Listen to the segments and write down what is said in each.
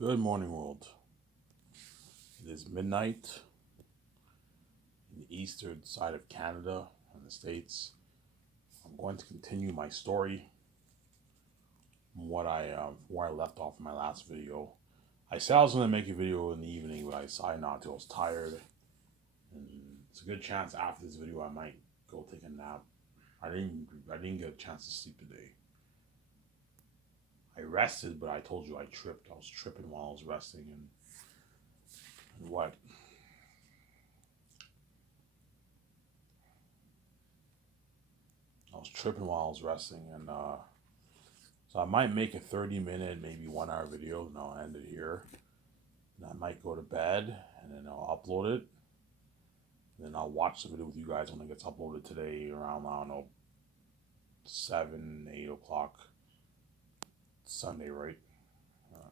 Good morning, world. It is midnight in the eastern side of Canada and the States. I'm going to continue my story from where I left off in my last video. I said I was going to make a video in the evening, but I decided not to. I was tired, and it's a good chance after this video I might go take a nap. I didn't get a chance to sleep today. I rested, but I told you I tripped. I was tripping while I was resting, and what? I was tripping while I was resting, and so I might make a 30-minute, maybe 1 hour video, and I'll end it here. And I might go to bed, and then I'll upload it. And then I'll watch the video with you guys when it gets uploaded today around, I don't know, 7, 8 o'clock Sunday, right? Uh,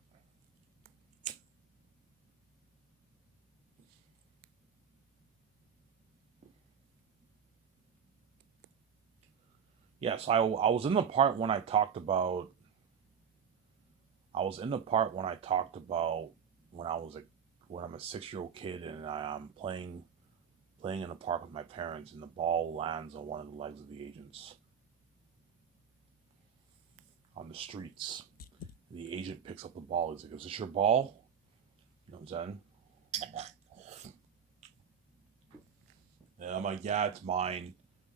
yeah, so I was in the part when I talked about, I was in the part when I talked about when I was like, when I'm a 6-year-old kid and I'm playing in the park with my parents, and the ball lands on one of the legs of the agents on the streets. The agent picks up the ball. He's like, "Is this your ball?" You know what I'm saying? And I'm like, "Yeah, it's mine.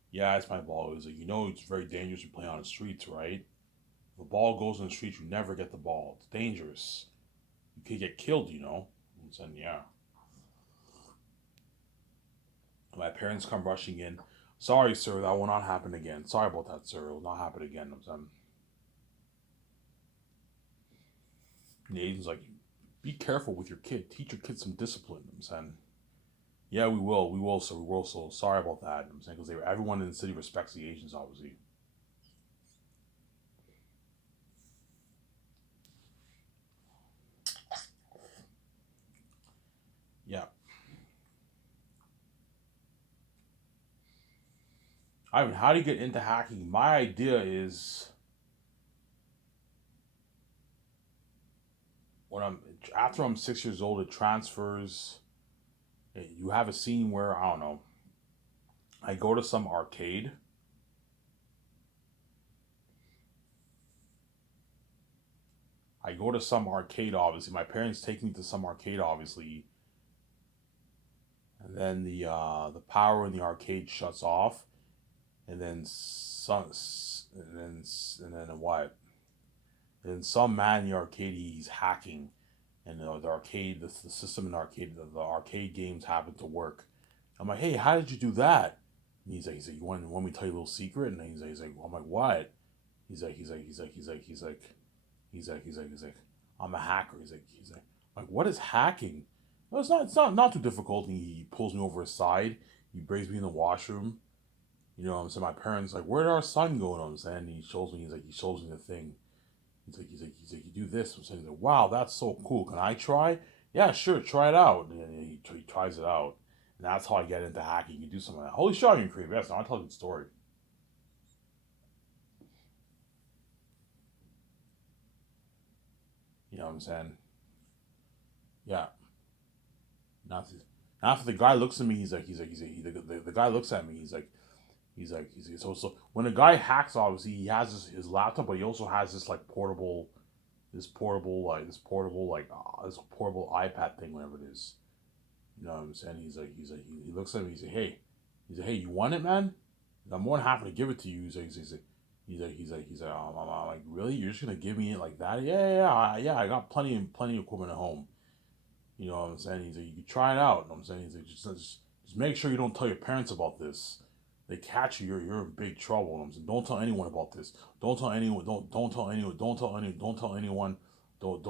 Yeah, it's my ball." He's like, "You know, it's very dangerous to play on the streets, right? If a ball goes on the streets, you never get the ball. It's dangerous. You could get killed, you know." I'm saying, "Yeah." My parents come rushing in. "Sorry, sir, that will not happen again. Sorry about that, sir. It will not happen again." I'm saying, and the agent's like, "Be careful with your kid. Teach your kid some discipline." I'm saying, "Yeah, we will. We will, sir. We will, so sorry about that." I'm saying, because everyone in the city respects the agents, obviously. Yeah. I mean, how do you get into hacking? My idea is when I'm after I'm 6 years old, it transfers. You have a scene where I don't know. I go to some arcade. I go to some arcade. Obviously, my parents take me to some arcade. Obviously, and then the power in the arcade shuts off, and then and then what? And then some man in the arcade, he's hacking, and the arcade, the system in the arcade, the arcade games happen to work. I'm like, "Hey, how did you do that?" And he's like, "You want me to tell you a little secret?" And he's like, "I'm like, what?" He's like, "I'm a hacker." Like, "What is hacking?" No, it's not too difficult. And he pulls me over his side. He brings me in the washroom. You know what I'm saying? My parents like, "Where did our son go?" And I'm saying, and he shows me the thing. He's like, "You do this." I'm saying, "Wow, that's so cool. Can I try?" "Yeah, sure, try it out." And then he tries it out. And that's how I get into hacking. You do something like that. Holy shit, I'm creative. Yes, I'll tell you the story. You know what I'm saying? Yeah. Not after the guy looks at me, the guy looks at me. So when a guy hacks, obviously he has his laptop, but he also has this like this portable iPad thing, whatever it is. You know what I'm saying? He looks at me. Hey, you want it, man? I'm more than happy to give it to you. I'm like, really? You're just gonna give me it like that? Yeah. I got plenty of equipment at home. You know what I'm saying? He's like, you can try it out. You know what I'm saying? He's like, just make sure you don't tell your parents about this. They catch you, you're in big trouble. And I'm saying, don't tell anyone about this. Don't tell anyone. Don't tell anyone. Don't tell any. Don't tell anyone. Don't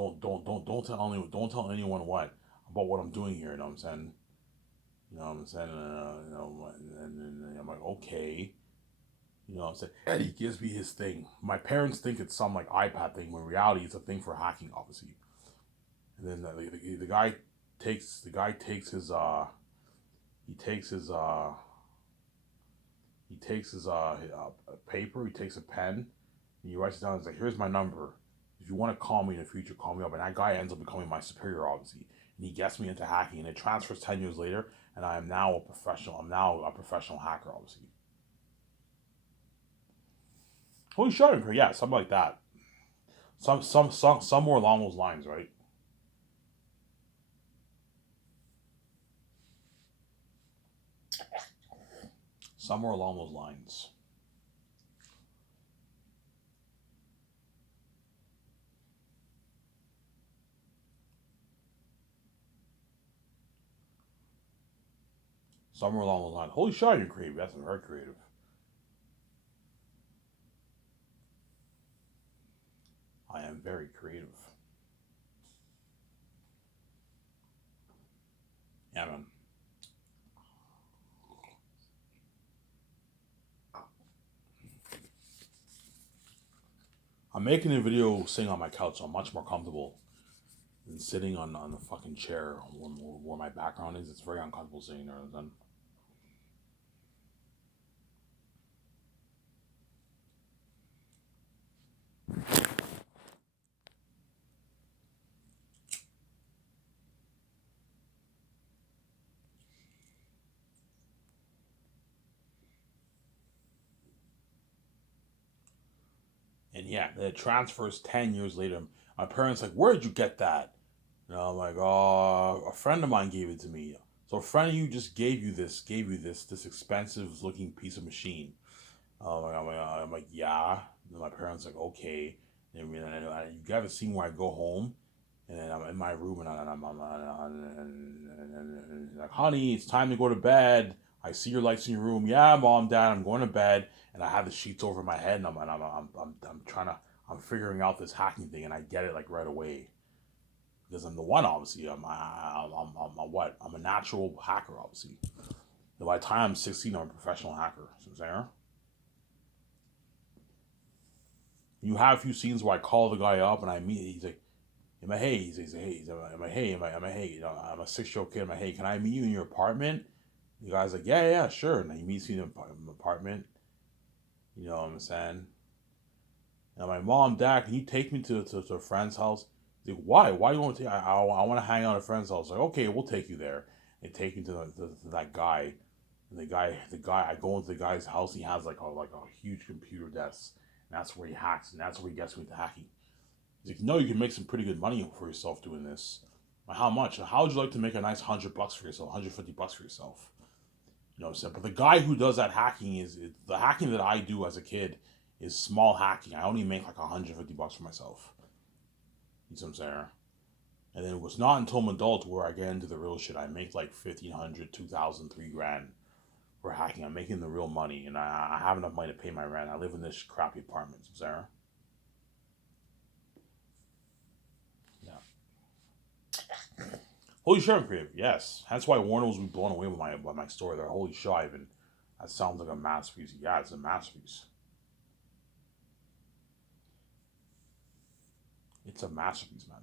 tell anyone what about what I'm doing here. You know what I'm saying? You know what I'm saying? And I'm like, okay. You know what I'm saying? And he gives me his thing. My parents think it's some like iPad thing, when in reality it's a thing for hacking, obviously. And then the guy takes his he takes his paper, he takes a pen, and he writes it down. He's like, "Here's my number." If you want to call me in the future, call me up. And that guy ends up becoming my superior, obviously. And he gets me into hacking, and it transfers 10 years later, and I am now a professional. I'm now a professional hacker, obviously. Holy shit, yeah, something like that. Some more along those lines, right? Somewhere along those lines. Somewhere along those lines. Holy shit, you're creative. That's very creative. I am very creative. Yeah, man. I'm making a video sitting on my couch, so I'm much more comfortable than sitting on the fucking chair where my background is. It's very uncomfortable sitting there. Then and yeah, it transfers 10 years later. My parents like, where did you get that? You know, I'm like, oh, a friend of mine gave it to me. So a friend of you just gave you this expensive looking piece of machine. I'm like, yeah. And my parents like, okay. And, you haven't seen where I go home, and then I'm in my room, and I'm like, honey, it's time to go to bed. I see your lights in your room. Yeah, mom, dad, I'm going to bed, and I have the sheets over my head, and I'm trying to, I'm figuring out this hacking thing, and I get it like right away because I'm the one. Obviously, I'm a what? I'm a natural hacker. Obviously, and by the time I'm 16, I'm a professional hacker. So, Sarah, you have a few scenes where I call the guy up and I meet. He's like, "Am I hey?" He's like, "Hey." Am I hey? Am I hey? You know, I'm a 6-year-old kid. Am I hey? Can I meet you in your apartment? The guy's like, "Yeah, yeah, sure." And he meets me in the apartment. You know what I'm saying? And my mom, dad, can you take me to a friend's house? He's like, why? Why do you want to take? I want to hang out at a friend's house. Like, okay, we'll take you there. They take me to that guy. And the guy, I go into the guy's house. He has like a huge computer desk, and that's where he hacks, and that's where he gets me into hacking. He's like, no, you can make some pretty good money for yourself doing this. Like, how much? How would you like to make a nice $100 for yourself, $150 for yourself? You know what I'm saying? But the guy who does that hacking is the hacking that I do as a kid is small hacking. I only make like $150 for myself. You know what I'm saying? And then it was not until I'm an adult where I get into the real shit. I make like 1,500, 2,000, 3 grand for hacking. I'm making the real money, and I have enough money to pay my rent. I live in this crappy apartment. You know what I'm saying? Yeah. Holy shit, I'm creative. Yes, that's why Warner was blown away by my story. There, holy shit, Ivan. That sounds like a masterpiece. Yeah, it's a masterpiece. It's a masterpiece, man.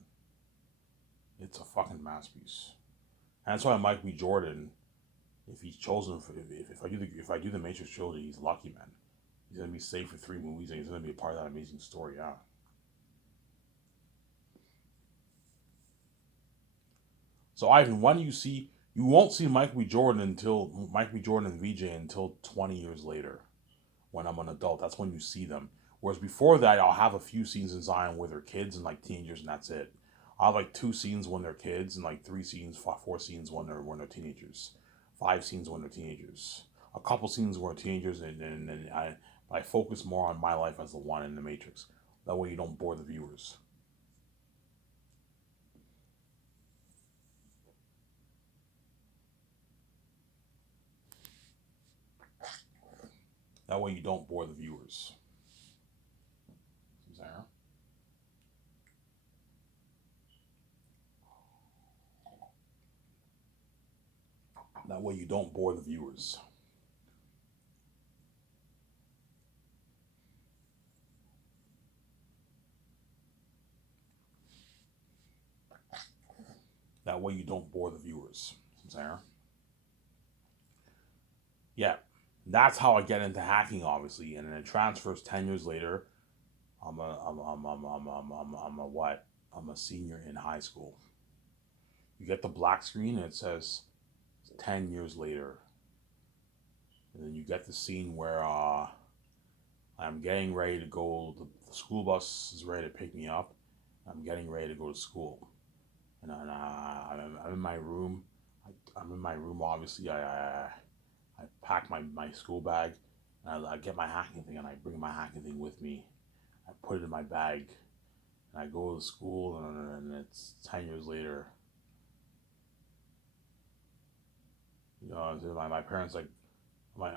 It's a fucking masterpiece. And that's why Mike B. Jordan, if he's chosen, if I do the Matrix trilogy, he's lucky, man. He's gonna be safe for 3 movies, and he's gonna be a part of that amazing story. Yeah. So Ivan, when you see, you won't see Mike B. Jordan and VJ until 20 years later, when I'm an adult. That's when you see them. Whereas before that, I'll have a few scenes in Zion where they're kids and like teenagers, and that's it. I'll have like 2 scenes when they're kids, and like 3 scenes, 4 scenes when they're teenagers, 5 scenes when they're teenagers, a couple scenes when they're teenagers, and I focus more on my life as the one in the Matrix. That way, you don't bore the viewers. That way, you don't bore the viewers. Sarah? That way, you don't bore the viewers. That way, you don't bore the viewers. Sarah? Yeah, that's how I get into hacking, obviously, and then it transfers 10 years later. I'm a what? I'm a senior in high school. You get the black screen and it says 10 years later. And then you get the scene where I'm getting ready to go, the school bus is ready to pick me up. I'm getting ready to go to school. I'm in my room. I'm in my room, obviously. I pack my school bag. And I get my hacking thing and I bring my hacking thing with me. I put it in my bag. And I go to school and it's 10 years later. My parents like, my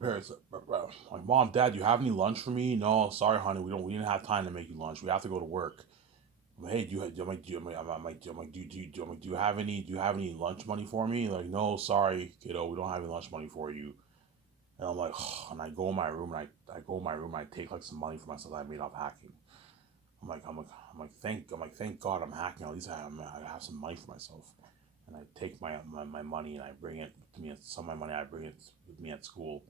parents, like, Mom, Dad, do you have any lunch for me? No, sorry, honey, we didn't have time to make you lunch. We have to go to work. I'm like, hey, do you have any lunch money for me? Like, no, sorry, kiddo, we don't have any lunch money for you. And I'm like, oh, and I go in my room and I go in my room and I take like some money for myself that I made off hacking. Thank God I'm hacking. At least I have some money for myself. And I take my money and I bring it to me. Some of my money I bring it with me at school.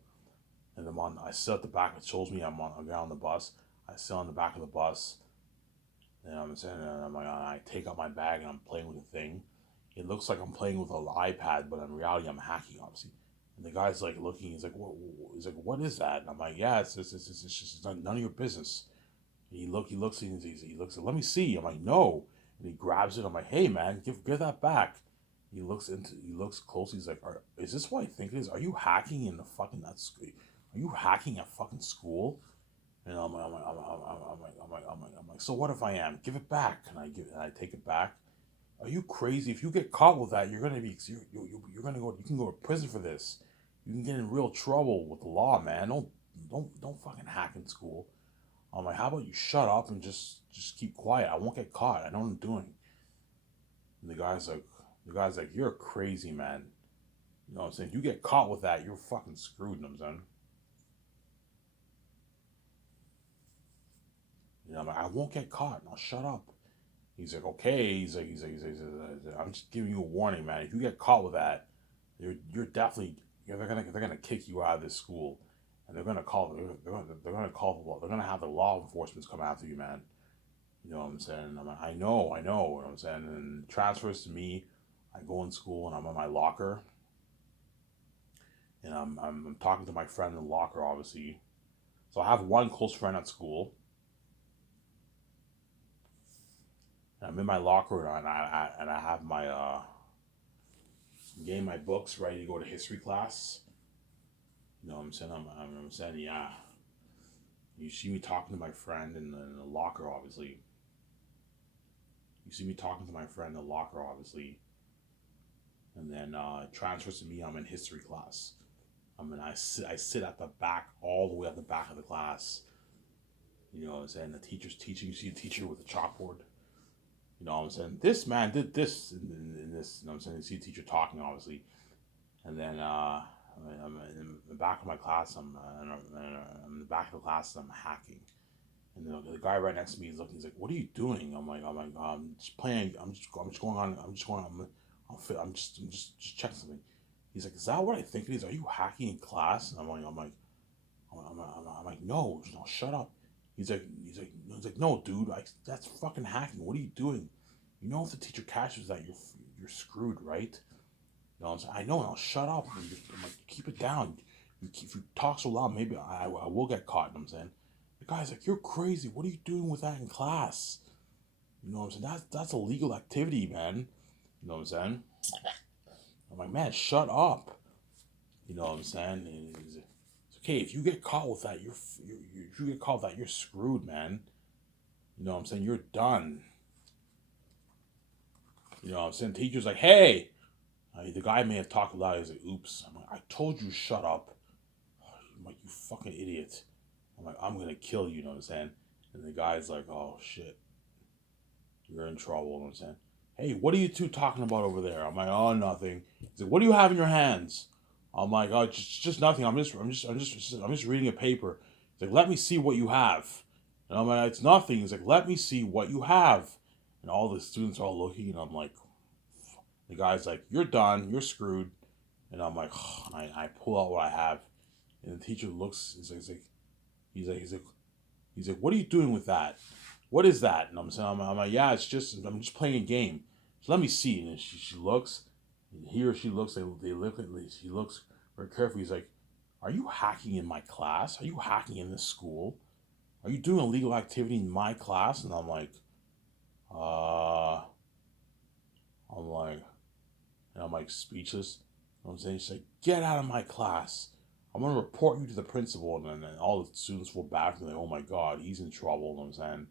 And I sit at the back. It shows me I get on the bus. I sit on the back of the bus. And I'm saying, I take out my bag and I'm playing with the thing. It looks like I'm playing with an iPad, but in reality, I'm hacking, obviously. And the guy's like looking. He's like, "What?" He's like, "What is that?" And I'm like, "Yeah, it's just none of your business." And he looks, he looks. Let me see. I'm like, "No." And he grabs it. I'm like, "Hey, man, give that back." He looks closely. He's like, "Is this what I think it is? Are you hacking in the fucking that school? Are you hacking at fucking school?" And I'm like, so what if I am? Give it back. And I take it back. Are you crazy? If you get caught with that, you're gonna go. You can go to prison for this. You can get in real trouble with the law, man. Don't fucking hack in school. I'm like, how about you shut up and just keep quiet? I won't get caught. I know what I'm doing. And the guy's like, you're crazy, man. You know what I'm saying? If you get caught with that, you're fucking screwed. You know what I'm saying? You know, I'm like, I won't get caught. Now shut up. He's like, okay. I'm just giving you a warning, man. If you get caught with that, you're definitely they're gonna kick you out of this school, and they're gonna call the law. They're gonna have the law enforcement come after you, man. You know what I'm saying? I'm like, I know what I'm saying. And transfers to me, I go in school and I'm in my locker, and I'm talking to my friend in the locker, obviously. So I have one close friend at school, and I'm in my locker and I have my getting my books ready to go to history class. You know what I'm saying? I'm saying, yeah. You see me talking to my friend in the locker, obviously. You see me talking to my friend in the locker, obviously. And then it transfers to me. I'm in history class. I sit at the back, all the way at the back of the class. You know what I'm saying? The teacher's teaching. You see the teacher with the chalkboard. You know what I'm saying? This man did this in this. You know what I'm saying? You see the teacher talking, obviously. And then I'm in the back of my class. I'm in the back of the class. I'm hacking. And the guy right next to me is looking. He's like, "What are you doing?" I'm like, I'm just playing. I'm just going on. I'm just going on. I'm just checking something. He's like, "Is that what I think it is? Are you hacking in class?" And I'm like, no, shut up. He's like, no, dude, that's fucking hacking. What are you doing? You know, if the teacher catches that, you're screwed, right? You know what I'm saying? I know. Now shut up. I'm like, keep it down. If you talk so loud, maybe I will get caught. You know what I'm saying? The guy's like, you're crazy. What are you doing with that in class? You know what I'm saying? That's illegal activity, man. You know what I'm saying? I'm like, man, shut up. You know what I'm saying? It's okay if you get caught with that. If you get caught with that, you're screwed, man. You know what I'm saying? You're done. You know what I'm saying? Teacher's like, hey. The guy may have talked loud. He's like, oops. I'm like, I told you shut up. I'm like, you fucking idiot. I'm like, I'm gonna kill you. You know what I'm saying? And the guy's like, oh shit, you're in trouble. You know what I'm saying? Hey, what are you two talking about over there? I'm like, oh, nothing. He's like, what do you have in your hands? I'm like, oh, just nothing. I'm just reading a paper. He's like, let me see what you have. And I'm like, it's nothing. He's like, let me see what you have. And all the students are all looking, and I'm like, the guy's like, you're done. You're screwed. And I'm like, oh, and I pull out what I have, and the teacher looks. He's like, He's like, what are you doing with that? What is that? And I'm saying, I'm like, yeah, I'm just playing a game. So let me see. And she looks, and he or she looks, they look at me. She looks very carefully. He's like, are you hacking in my class? Are you hacking in this school? Are you doing illegal activity in my class? And uh, I'm like, and I'm like speechless. You know what I'm saying? She's like, get out of my class. I'm gonna report you to the principal. And then all the students feel bad for me. Like, oh my god, he's in trouble. You know what I'm saying?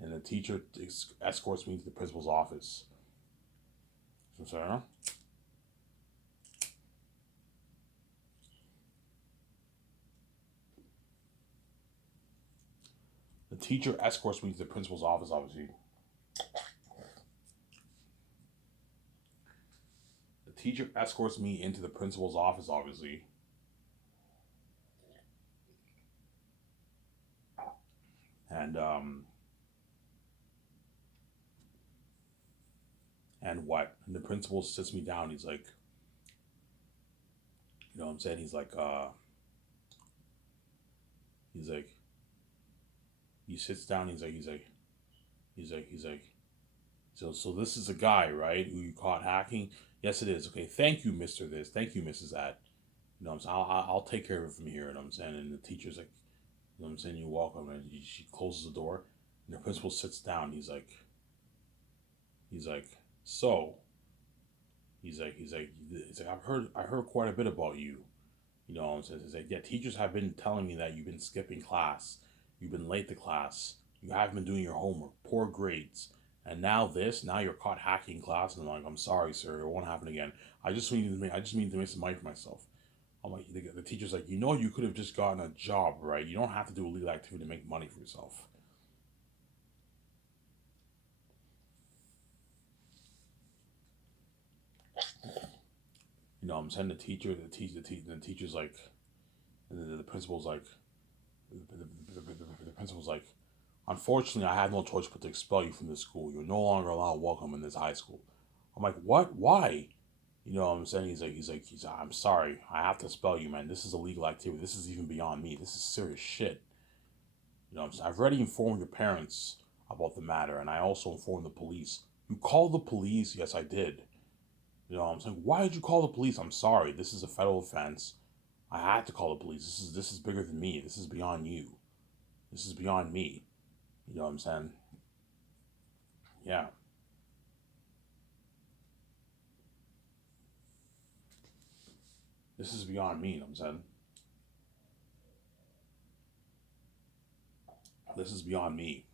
And the teacher escorts me to the principal's office. So, sorry, the teacher escorts me to the principal's office, obviously. The teacher escorts me into the principal's office, obviously. And and what? And the principal sits me down. He's like, you know what I'm saying? He's like, he sits down. He's like, so this is a guy, right? Who you caught hacking? Yes, it is. Okay, thank you, Mister This. Thank you, Mrs. That. You know what I'm saying? I'll take care of it from here. You know what I'm saying? And the teacher's like, you know what I'm saying? You walk up and she closes the door, and the principal sits down. He's like, so. He's like, I heard quite a bit about you. You know what I'm saying? He's like, yeah, teachers have been telling me that you've been skipping class, you've been late to class, you haven't been doing your homework, poor grades, and now you're caught hacking class. And I'm like, I'm sorry, sir, it won't happen again. I just need to make some money for myself. I'm like, the teacher's like, you know, you could have just gotten a job, right? You don't have to do a legal activity to make money for yourself. You know, I'm saying the teacher's like, and the principal's like, the principal's like, unfortunately, I have no choice but to expel you from this school. You're no longer allowed welcome in this high school. I'm like, what? Why? You know what I'm saying? I'm sorry. I have to expel you, man. This is illegal activity. This is even beyond me. This is serious shit. You know what I'm saying? I've already informed your parents about the matter, and I also informed the police. You called the police? Yes, I did. You know what I'm saying? Why did you call the police? I'm sorry. This is a federal offense. I had to call the police. This is bigger than me. This is beyond you. This is beyond me. You know what I'm saying? Yeah. This is beyond me. You know what I'm saying? This is beyond me.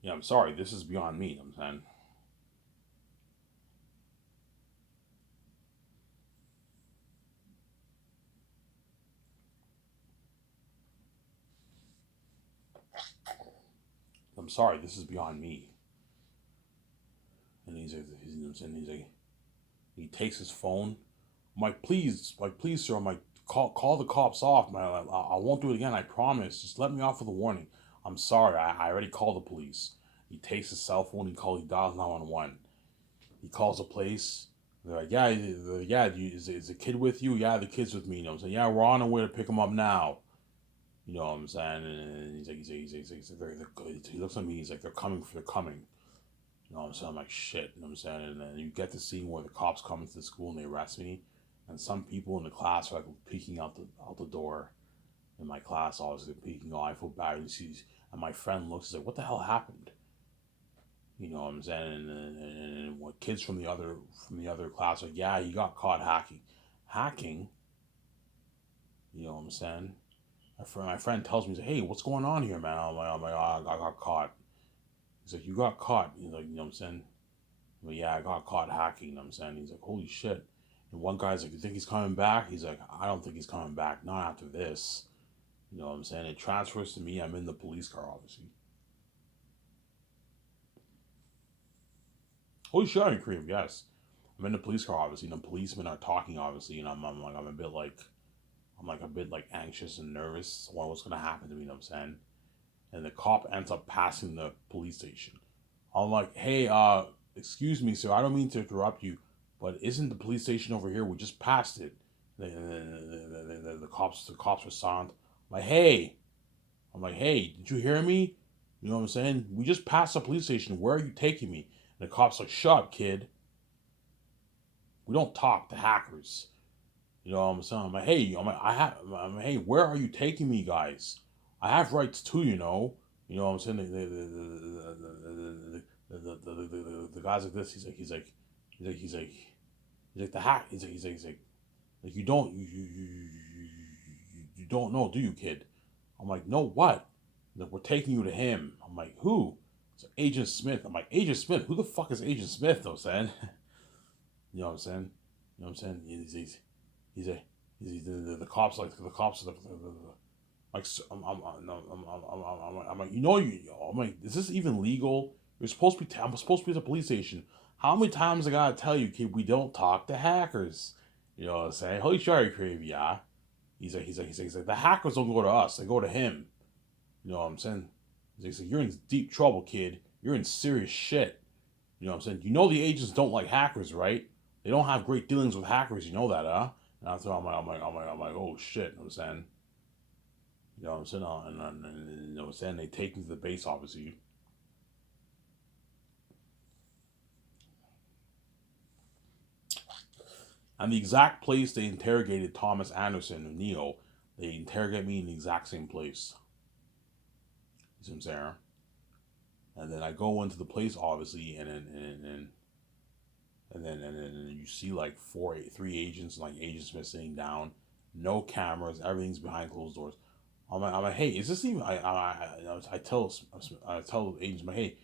Yeah, I'm sorry. This is beyond me. You know what I'm saying? I'm sorry. This is beyond me. And you know what I'm saying? He takes his phone. I'm like, please, sir. I'm like, call the cops off, man. I won't do it again. I promise. Just let me off with a warning. I'm sorry. I already called the police. He takes his cell phone. He dials 911. He calls the place. They're like, yeah, is the kid with you? Yeah, the kid's with me. You know what I'm saying? Yeah, we're on our way to pick him up now. You know what I'm saying? And he looks at me. He's like, they're coming. You know what I'm saying? I'm like, shit. You know what I'm saying? And then you get the scene where the cops come into the school and they arrest me. And some people in the class are like peeking out the door in my class, obviously peeking. Oh, I feel bad. And my friend looks, he's like, what the hell happened? You know what I'm saying? And what kids from the other class are like, yeah, you got caught hacking. Hacking? You know what I'm saying? My friend tells me, he's like, hey, what's going on here, man? I'm like, oh, I got caught. He's like, you got caught. He's like, you know what I'm saying? But yeah, I got caught hacking. You know what I'm saying? He's like, holy shit. And one guy's like, you think he's coming back? He's like, I don't think he's coming back. Not after this. You know what I'm saying? It transfers to me. I'm in the police car, obviously. Holy shit, I'm cream, yes. I'm in the police car, obviously. And the policemen are talking, obviously. And I'm like a bit like anxious and nervous about what's gonna happen to me. You know what I'm saying? And the cop ends up passing the police station. I'm like, hey, excuse me, sir. I don't mean to interrupt you. but isn't the police station over here? We just passed it. The cops were silent. I'm like, hey, did you hear me? You know what I'm saying? We just passed the police station. Where are you taking me? And the cops like, shut up, kid. We don't talk to hackers. You know what I'm saying? I'm like, hey, hey, where are you taking me, guys? I have rights too, you know. You know what I'm saying? The guys like this. He's like the hack. Like you don't know, do you, kid? I'm like, no, what? Like, we're taking you to him. I'm like, who? It's like, Agent Smith. I'm like, Agent Smith? Who the fuck is Agent Smith, though, son? You know what I'm saying? You know what I'm saying? He's a the cops like the cops like I'm like, you know, I'm like, is this even legal? You're supposed to be. I'm supposed to be at the police station. How many times I gotta tell you, kid? We don't talk to hackers. You know what I'm saying? Holy shit, crazy, yeah. He's like, the hackers don't go to us. They go to him. You know what I'm saying? He's like, you're in deep trouble, kid. You're in serious shit. You know what I'm saying? You know the agents don't like hackers, right? They don't have great dealings with hackers. You know that, huh? And so I'm like, oh shit. You know what I'm saying? You know what I'm saying? And you know what I'm saying? They take me to the base, obviously. And the exact place they interrogated Thomas Anderson and Neo, they interrogate me in the exact same place. You see what I'm saying? And then I go into the place, obviously, and then you see like three agents, like Agent Smith sitting down, no cameras, everything's behind closed doors. I'm like, hey, is this even? I tell agents, hey,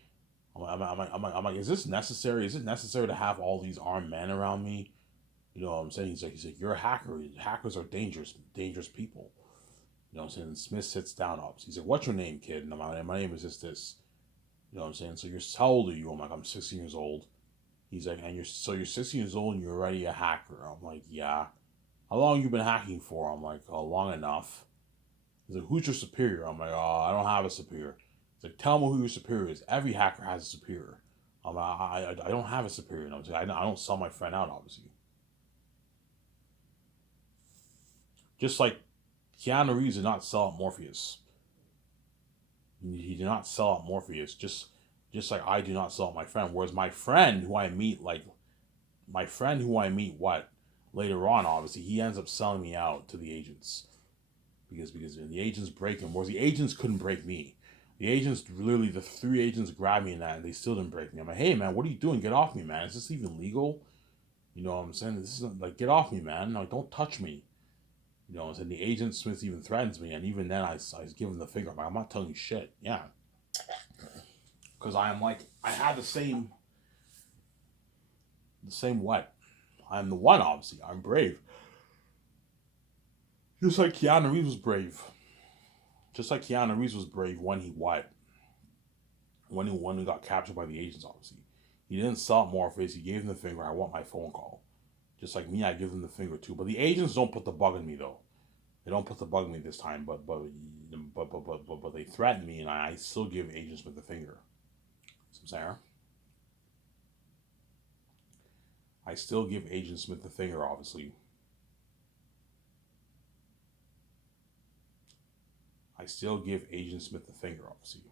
I'm like, is this necessary? Is it necessary to have all these armed men around me? You know what I'm saying? He's like, you're a hacker. Hackers are dangerous people. You know what I'm saying? And Smith sits down up. He's like, what's your name, kid? And my name is this. You know what I'm saying? So how old are you? I'm like, I'm 16 years old. He's like, and you're 16 years old and you're already a hacker. I'm like, yeah. How long you been hacking for? I'm like, oh, long enough. He's like, who's your superior? I'm like, oh, I don't have a superior. He's like, tell me who your superior is. Every hacker has a superior. I'm like, I don't have a superior. And I'm like, I don't sell my friend out, obviously. Just like Keanu Reeves did not sell out Morpheus. He did not sell out Morpheus. Just like I do not sell out my friend. Whereas my friend who I meet later on, obviously, he ends up selling me out to the agents because the agents break him, whereas the agents couldn't break me. The agents literally the three agents grabbed me in that and they still didn't break me. I'm like, hey man, what are you doing? Get off me, man. Is this even legal? You know what I'm saying? This isn't like, get off me, man. Like, don't touch me. You know what I'm saying? The agent Smith even threatens me, and even then I give him the finger. I'm like, I'm not telling you shit. Yeah, because I am like, I have the same what? I'm the one, obviously. I'm brave. Just like Keanu Reeves was brave. Just like Keanu Reeves was brave when he what? When he got captured by the agents, obviously. He didn't sell Morpheus. He gave him the finger. I want my phone call. Just like me, I give them the finger too. But the agents don't put the bug in me though. They don't put the bug in me this time. But they threaten me, and I still give agents with the finger. Some Sarah. I still give Agent Smith the finger, obviously. I still give Agent Smith the finger, obviously.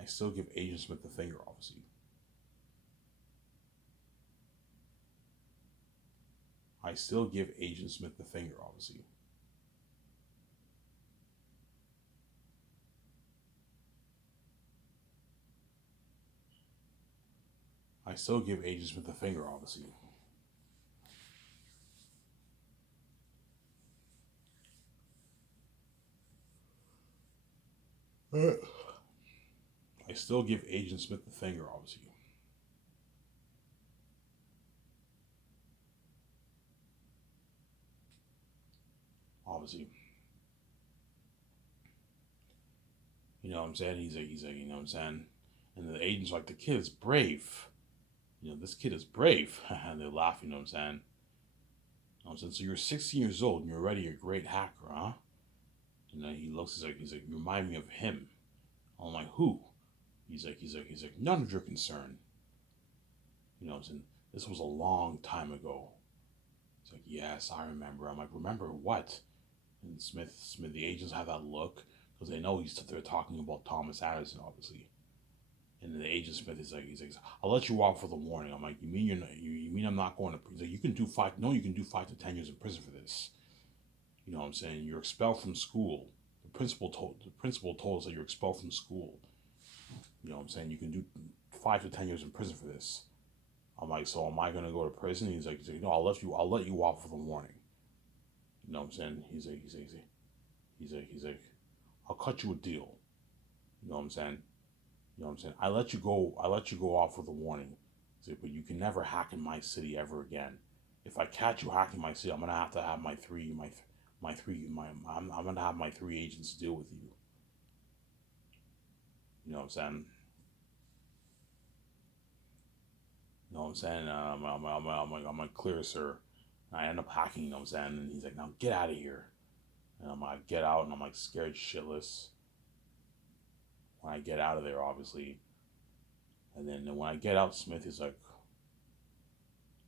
I still give Agent Smith the finger, obviously. I still give Agent Smith the finger, obviously. I still give Agent Smith the finger, obviously. I still give Agent Smith the finger, obviously. Obviously. You know what I'm saying? He's like, you know what I'm saying? And the agent's like, the kid is brave. You know, this kid is brave. And they're laughing, you know what I'm saying? You know what I'm saying? So you're 16 years old and you're already a great hacker, huh? And then he looks, he's like, you remind me of him. I'm like, who? He's like, none of your concern. You know what I'm saying? This was a long time ago. He's like, yes, I remember. I'm like, remember what? And Smith, the agents have that look because they know they're talking about Thomas Anderson, obviously. And then the agent Smith is like, I'll let you off with a warning. I'm like, you mean you're not, you mean I'm not going to? He's like, you can do five. No, you can do 5 to 10 years in prison for this. You know what I'm saying? You're expelled from school. The principal told us that you're expelled from school. You know what I'm saying? You can do 5 to 10 years in prison for this. I'm like, so am I gonna go to prison? He's like, no, I'll let you off with a warning. You know what I'm saying? He's like, I'll cut you a deal. You know what I'm saying? You know what I'm saying? I let you go off with a warning. He's like, but you can never hack in my city ever again. If I catch you hacking my city, I'm gonna have to have I'm gonna have my 3 agents deal with you. You know what I'm saying? You know what I'm saying? I'm like, clear, sir. And I end up hacking, you know what I'm saying? And he's like, now get out of here. And I'm like, get out, and I'm like scared shitless when I get out of there, obviously. And then when I get out, Smith is like,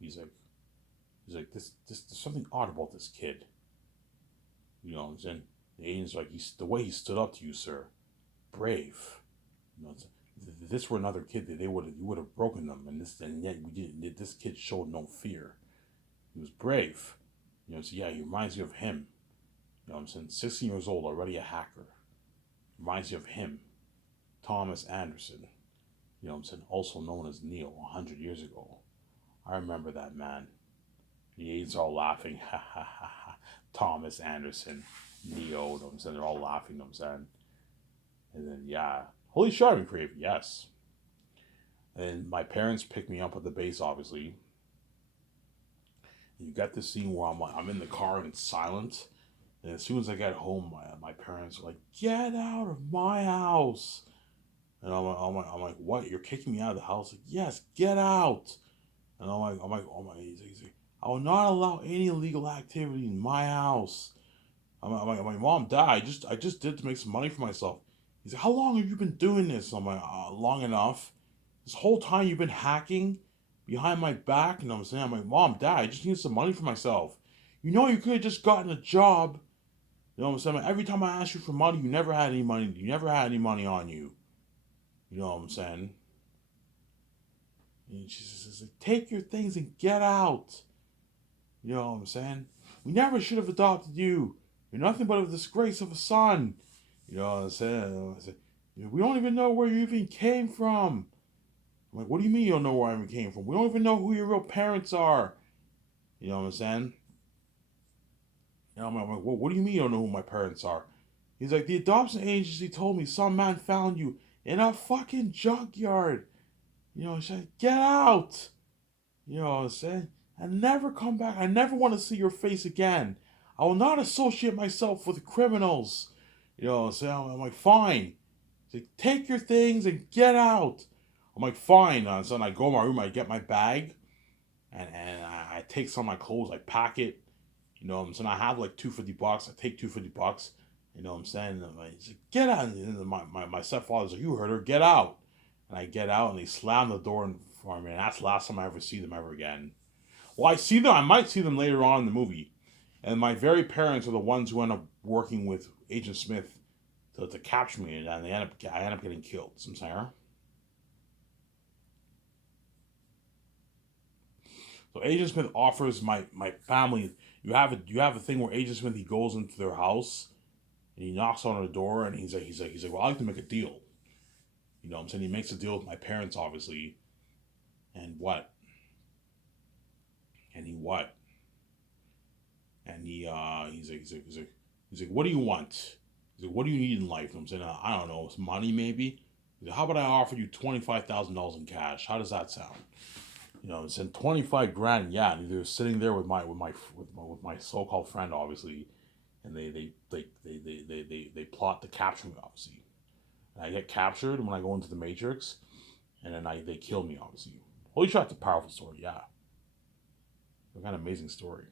he's like, this, there's something odd about this kid. You know what I'm saying? The agent's like, the way he stood up to you, sir, brave. You know, if this were another kid, you would have broken them, and yet we didn't. This kid showed no fear. He was brave. You know, so yeah, he reminds you of him. You know what I'm saying? 16 years old, already a hacker. Reminds you of him, Thomas Anderson. You know what I'm saying? Also known as Neo 100 years ago. I remember that man. The aides are all laughing. Ha ha ha ha. Thomas Anderson, Neo, you know what I'm saying? They're all laughing, you know what I'm saying? And then, yeah. Holy shit, I'm creative, yes. And my parents picked me up at the base, obviously. And you got this scene where I'm in the car and it's silent. And as soon as I get home, my parents are like, get out of my house. And I'm like, what? You're kicking me out of the house? Like, yes, get out. And oh my, he's like, I will not allow any illegal activity in my house. I'm like, Mom, Dad, I just did to make some money for myself. He's like, how long have you been doing this? I'm like, long enough. This whole time you've been hacking behind my back. And I'm saying, I'm like, Mom, Dad, I just need some money for myself. You know, you could have just gotten a job. You know what I'm saying? Every time I asked you for money, you never had any money. You never had any money on you. You know what I'm saying? And she says, like, take your things and get out. You know what I'm saying? We never should have adopted you. You're nothing but a disgrace of a son. You know what I'm saying? I said, we don't even know where you even came from. I'm like, what do you mean you don't know where I even came from? We don't even know who your real parents are. You know what I'm saying? And I'm like, well, what do you mean you don't know who my parents are? He's like, the adoption agency told me some man found you in a fucking junkyard. You know, she's like, get out. You know what I'm saying? And never come back. I never want to see your face again. I will not associate myself with criminals. You know what I'm saying? I'm like, fine. He's like, take your things and get out. I'm like, fine. So then I go in my room, I get my bag, and I take some of my clothes, I pack it. You know what I'm saying? I have like $250. I take $250. You know what I'm saying? And he's like, get out. And my stepfather's like, you heard her, get out. And I get out and they slam the door for me. And that's the last time I ever see them ever again. Well, I might see them later on in the movie. And my very parents are the ones who end up working with Agent Smith to capture me. And I end up getting killed. Some Sarah. So Agent Smith offers my family. You have a thing where Agent Smith, he goes into their house and he knocks on the door and he's like, well, I like to make a deal. You know what I'm saying? He makes a deal with my parents, obviously. And what? And he what? And he's like, what do you want? He's like, what do you need in life? And I'm saying, I don't know, some money maybe. He's like, how about I offer you $25,000 in cash? How does that sound? You know, it's in 25 grand. Yeah, and they're sitting there with my so-called friend, obviously, and they plot to capture me, obviously. And I get captured when I go into the Matrix, and then they kill me, obviously. Holy shit, it's a powerful story. Yeah, it's an amazing story.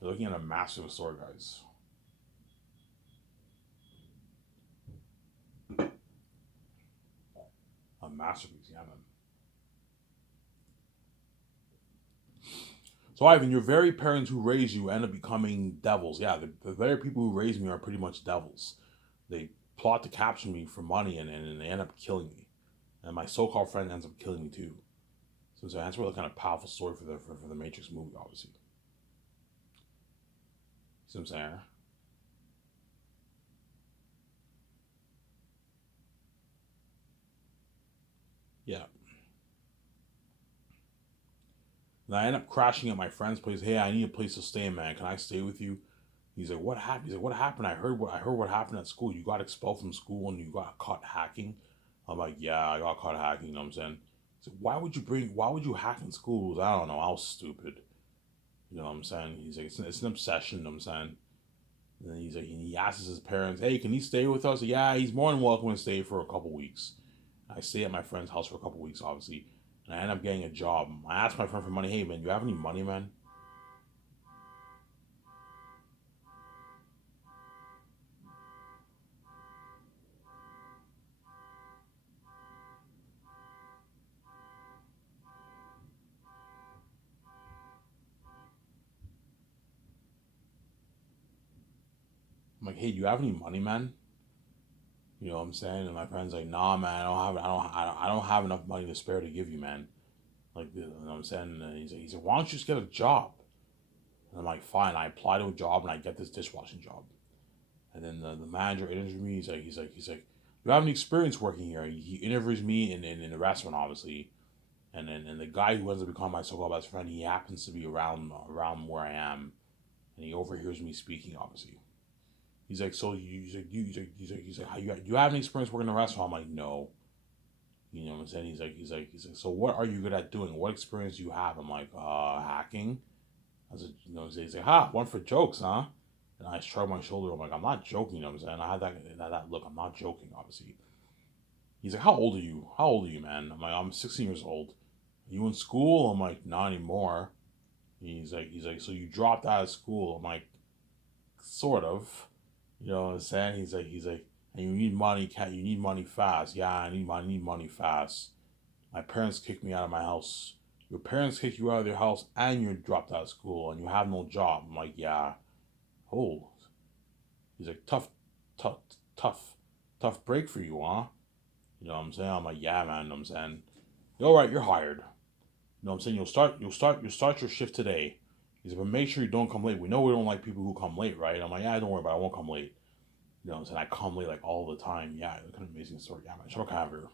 You're looking at a massive story, guys. A masterpiece. Yeah, man. So, Ivan, your very parents who raised you end up becoming devils. Yeah, the very people who raised me are pretty much devils. They plot to capture me for money, and they end up killing me. And my so-called friend ends up killing me too. So that's really kind of powerful story for the Matrix movie, obviously. See what I'm saying? Yeah. And I end up crashing at my friend's place. Hey, I need a place to stay, man. Can I stay with you? He's like, what happened? He's like, what happened? I heard what happened at school. You got expelled from school and you got caught hacking. I'm like, yeah, I got caught hacking. You know what I'm saying? So why would you hack in schools? I don't know. I was stupid. You know what I'm saying? He's like, it's an obsession. You know what I'm saying? And then he's like, he asks his parents, hey, can he stay with us? Yeah, he's more than welcome to stay for a couple weeks. I stay at my friend's house for a couple weeks, obviously, and I end up getting a job. I asked my friend for money. Hey, man, you have any money, man? I'm like, hey, do you have any money, man? You know what I'm saying? And my friend's like, nah, man, I don't have enough money to spare to give you, man. Like, you know what I'm saying? And he's like, why don't you just get a job? And I'm like, fine. I apply to a job and I get this dishwashing job. And then the manager interviews me. He's like, you have any experience working here? He interviews me in the restaurant, obviously. And the guy who ends up becoming my so-called best friend, he happens to be around where I am, and he overhears me speaking. Obviously, he's like, so you have any experience working in a restaurant? I'm like, no. You know what I'm saying? He's like, so what are you good at doing? What experience do you have? I'm like, hacking. I was like, you know, he's like, one for jokes, huh? And I shrug my shoulder. I'm like, I'm not joking. You know what I'm saying? I had that look. I'm not joking. Obviously, he's like, how old are you? How old are you, man? I'm like, I'm 16 years old. Are you in school? I'm like, not anymore. He's like, so you dropped out of school? I'm like, sort of. You know what I'm saying? He's like, and you need money, cat. You need money fast. Yeah, I need money fast. My parents kicked me out of my house. Your parents kicked you out of their house, and you dropped out of school, and you have no job. I'm like, yeah. Oh, he's like, tough, tough, tough break for you, huh? You know what I'm saying? I'm like, yeah, man. You know what I'm saying, all right, you're hired. You know what I'm saying? You'll start your shift today. He said, but make sure you don't come late. We know we don't like people who come late, right? I'm like, yeah, don't worry about it. I won't come late. You know what I'm saying? I come late like all the time. Yeah, kind of amazing story. Yeah, man. Shabakavir.